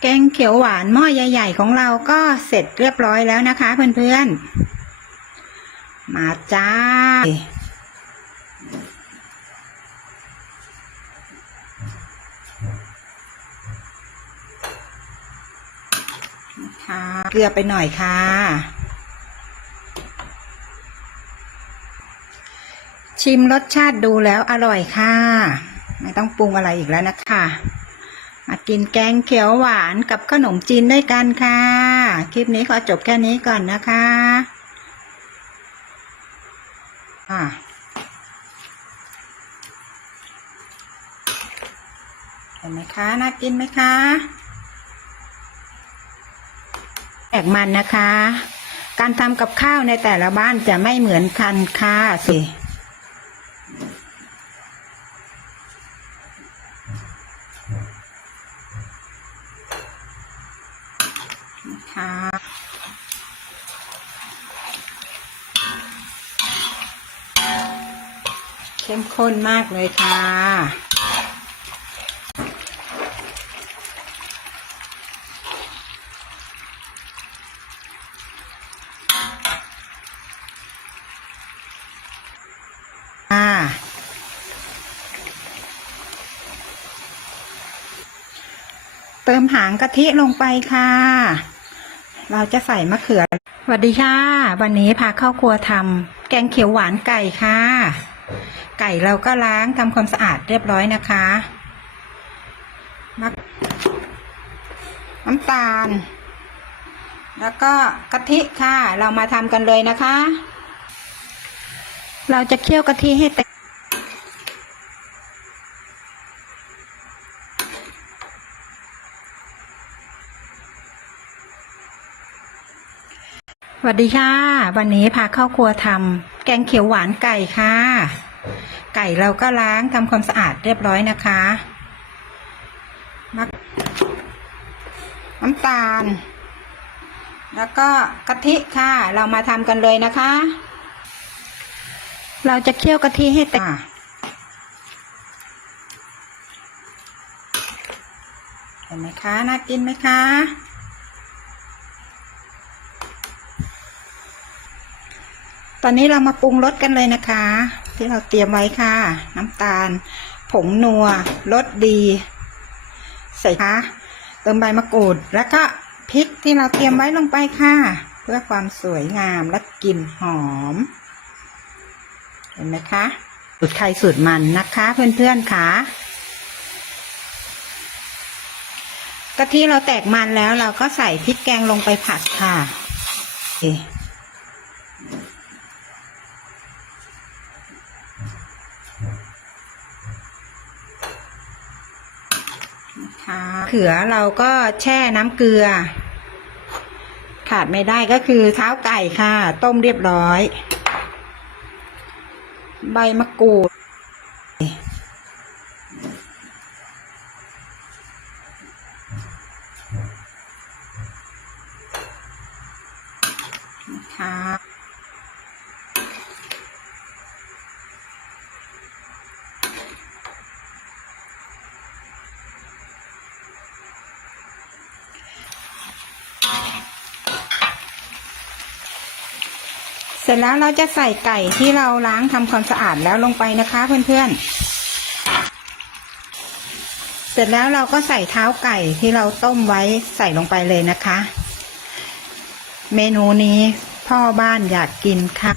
แกงเขียวหวานหม้อใหญ่ ๆ ของเราก็เสร็จเรียบร้อยแล้วนะคะ เพื่อนๆ มาจ้า เกลือไปหน่อยค่ะ ชิมรสชาติดูแล้วอร่อยค่ะ ไม่ต้องปรุงอะไรอีกแล้วนะคะ มากินแกงเขียวหวานกับขนมจีนด้วยกันค่ะ คลิปนี้ขอจบแค่นี้ก่อนนะคะอะเห็นไหมคะ น่ากินไหมคะแอกมันนะคะ การทำกับข้าวในแต่ละบ้านจะไม่เหมือนกันค่ะสิ เข้มข้นมากเลยค่ะค่ะเติมหางกะทิลงไปค่ะ เราจะใส่มะเขือสวัสดีค่ะ วันนี้พาเข้าครัวทำแกงเขียวหวานไก่ค่ะ ไก่เราก็ล้างทำความสะอาดเรียบร้อยนะคะมะน้ำตาล แล้วก็กะทิค่ะ เรามาทำกันเลยนะคะ เราจะเคี่ยวกะทิให้แตก สวัสดีค่ะ วันนี้พาเข้าครัวทำแกงเขียวหวานไก่ค่ะ ไก่เราก็ล้างทำความสะอาดเรียบร้อยนะคะมะน้ำตาล แล้วก็กะทิค่ะ เรามาทำกันเลยนะคะ เราจะเคี่ยวกะทิให้แตกเห็นไหมคะ น่ากินไหมคะ ตอนนี้เรามาปรุงรสกันเลยนะคะ ที่เราเตรียมไว้ค่ะ น้ำตาล ผงนัวรสดี ใส่ค่ะเติมใบมะกรูดแล้วก็พริกที่เราเตรียมไว้ลงไปค่ะ เพื่อความสวยงามและกลิ่นหอม เห็นไหมคะสูตรใครสูตรมันนะคะเพื่อนๆค่ะกะทิเราแตกมันแล้วเราก็ใส่พริกแกงลงไปผัดค่ะ เคค่ะเขือเราก็แช่น้ำเกลือ ขาดไม่ได้ก็คือเท้าไก่ค่ะ ต้มเรียบร้อย ใบมะกรูด ร็จแล้วเราจะใส่ไก่ที่เราล้างทำความสะอาดแล้วลงไปนะคะเพื่อนๆ เสร็จแล้วเราก็ใส่เท้าไก่ที่เราต้มไว้ใส่ลงไปเลยนะคะ เมนูนี้พ่อบ้านอยากกินค่ะ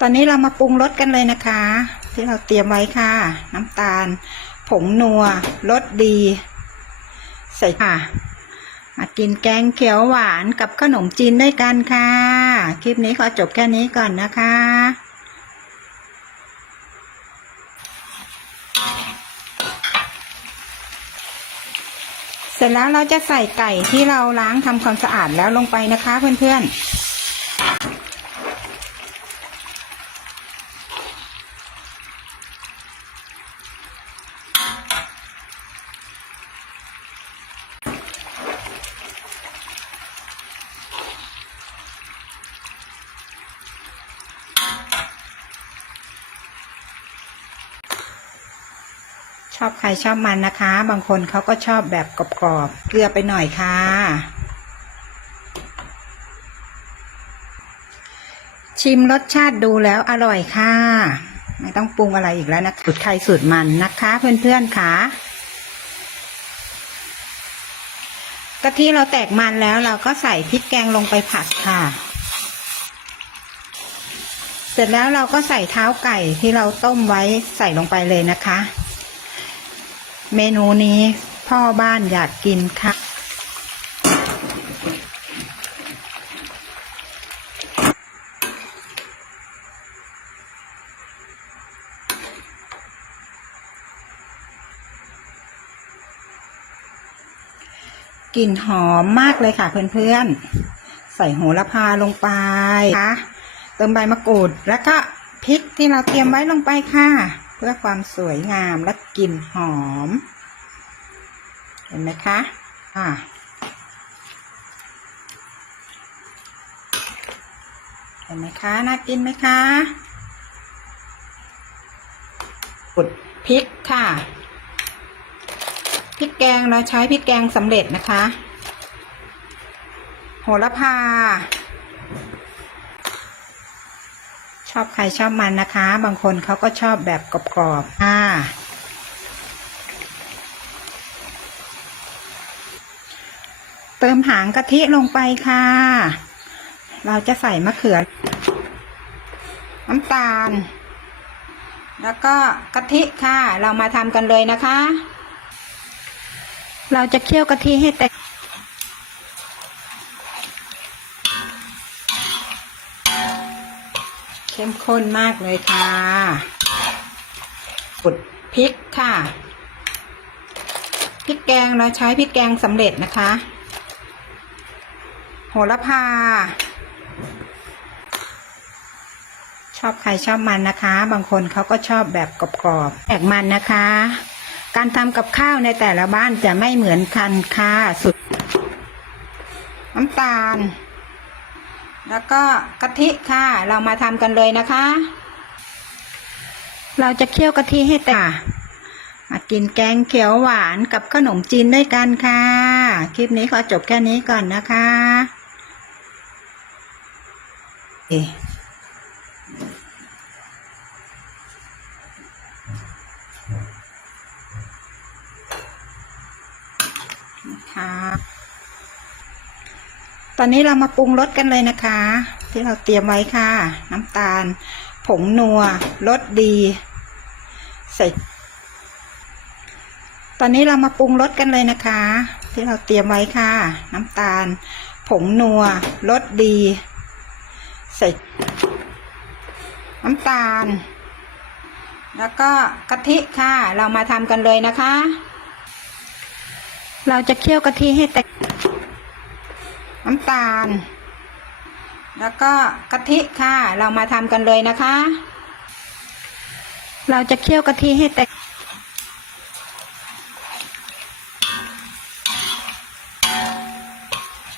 ตอนนี้เรามาปรุงรสกันเลยนะคะ ที่เราเตรียมไว้ค่ะ น้ำตาล ผงนัวรสดี ใส่ค่ะมากินแกงเขียวหวานกับขนมจีนด้วยกันค่ะ คลิปนี้ขอจบแค่นี้ก่อนนะคะเสร็จแล้วเราจะใส่ไก่ที่เราล้างทำความสะอาดแล้วลงไปนะคะเพื่อนๆ ชอบใครชอบมันนะคะ บางคนเขาก็ชอบแบบกรอบๆ เกลือไปหน่อยค่ะ ชิมรสชาติดูแล้วอร่อยค่ะ ไม่ต้องปรุงอะไรอีกแล้วนะคะสูตรใครสูตรมันนะคะเพื่อนๆค่ะกะทิเราแตกมันแล้วเราก็ใส่พริกแกงลงไปผัดค่ะ เสร็จแล้วเราก็ใส่เท้าไก่ที่เราต้มไว้ใส่ลงไปเลยนะคะ เมนูนี้พ่อบ้านอยากกินค่ะ กลิ่นหอมมากเลยค่ะเพื่อนๆ ใส่โหระพาลงไปค่ะเติมใบมะกรูดแล้วก็พริกที่เราเตรียมไว้ลงไปค่ะ เพื่อความสวยงามและกลิ่นหอม เห็นไหมคะ อ่าเห็นไหมคะ น่ากินไหมคะปุดพริกค่ะ พริกแกงเราใช้พริกแกงสำเร็จนะคะ โหระพา ช อบใครชอบมันนะคะ บางคนเขาก็ชอบแบบกรอบๆค่ะเติมหางกะทิลงไปค่ะ เราจะใส่มะเขือ น้ำตาล แล้วก็กะทิค่ะ เรามาทำกันเลยนะคะ เราจะเคี่ยวกะทิให้แตก เข้มข้นมากเลยค่ะปุดพริกค่ะ พริกแกงเราใช้พริกแกงสำเร็จนะคะ โหระพา ชอบใครชอบมันนะคะ บางคนเขาก็ชอบแบบกรอบๆแอกมันนะคะ การทำกับข้าวในแต่ละบ้านจะไม่เหมือนกันค่ะ สุด น้ำตาล แล้วก็กะทิค่ะ เรามาทำกันเลยนะคะ เราจะเคี่ยวกะทิให้แตกมากินแกงเขียวหวานกับขนมจีนด้วยกันค่ะ คลิปนี้ขอจบแค่นี้ก่อนนะคะเอ๊ะ ต อนนี้เรามาปรุงรสกันเลยนะคะ ที่เราเตรียมไว้ค่ะ น้ำตาล ผงนัวรสดี ใส่ตอนนี้เรามาปรุงรสกันเลยนะคะ ที่เราเตรียมไว้ค่ะ น้ำตาล ผงนัวรสดี ใส่น้ำตาล แล้วก็กะทิค่ะ เรามาทำกันเลยนะคะ เราจะเคี่ยวกะทิให้แตก น้ำตาล แล้วก็กะทิค่ะ เรามาทำกันเลยนะคะ เราจะเคี่ยวกะทิให้แตก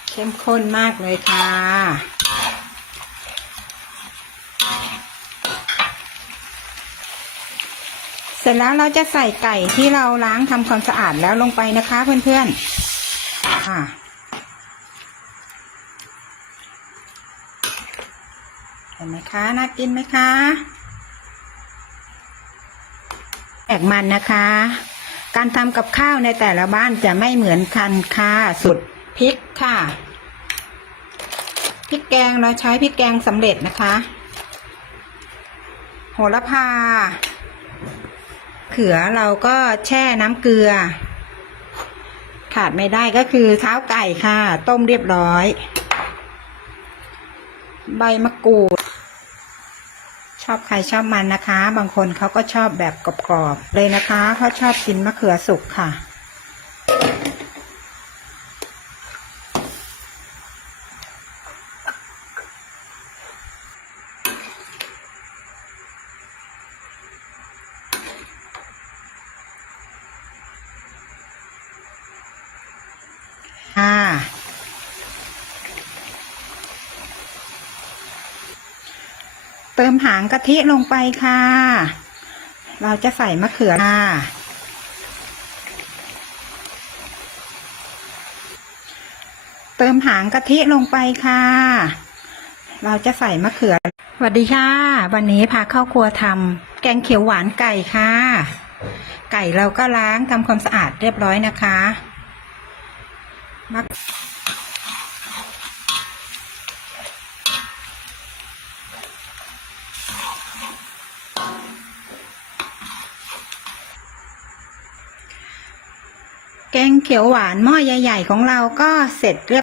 เข้มข้นมากเลยค่ะเสร็จแล้วเราจะใส่ไก่ที่เราล้างทำความสะอาดแล้วลงไปนะคะเพื่อนๆค่ะ เห็น ไหมคะ น่ากินไหมคะแอกมันนะคะ การทำกับข้าวในแต่ละบ้านจะไม่เหมือนกันค่ะสุดพริกค่ะพริกแกงเราใช้พริกแกงสำเร็จนะคะ โหระพา เขือเราก็แช่น้ำเกลือ ขาดไม่ได้ก็คือเท้าไก่ค่ะ ต้มเรียบร้อย ใบมะกรูด อบใครชอบมันนะคะ บางคนเขาก็ชอบแบบกรอบๆเลยนะคะเขาชอบกินมะเขือสุกค่ะค่ะ ติมหางกะทิลงไปค่ะ เราจะใส่มะเขือค่ะเติมหางกะทิลงไปค่ะ เราจะใส่มะเขือสวัสดีค่ะ วันนี้พาเข้าครัวทำแกงเขียวหวานไก่ค่ะ ไก่เราก็ล้างทำความสะอาดเรียบร้อยนะคะมั เขียวหวานหม้อใหญ่ ๆ ของเราก็เสร็จเรียบ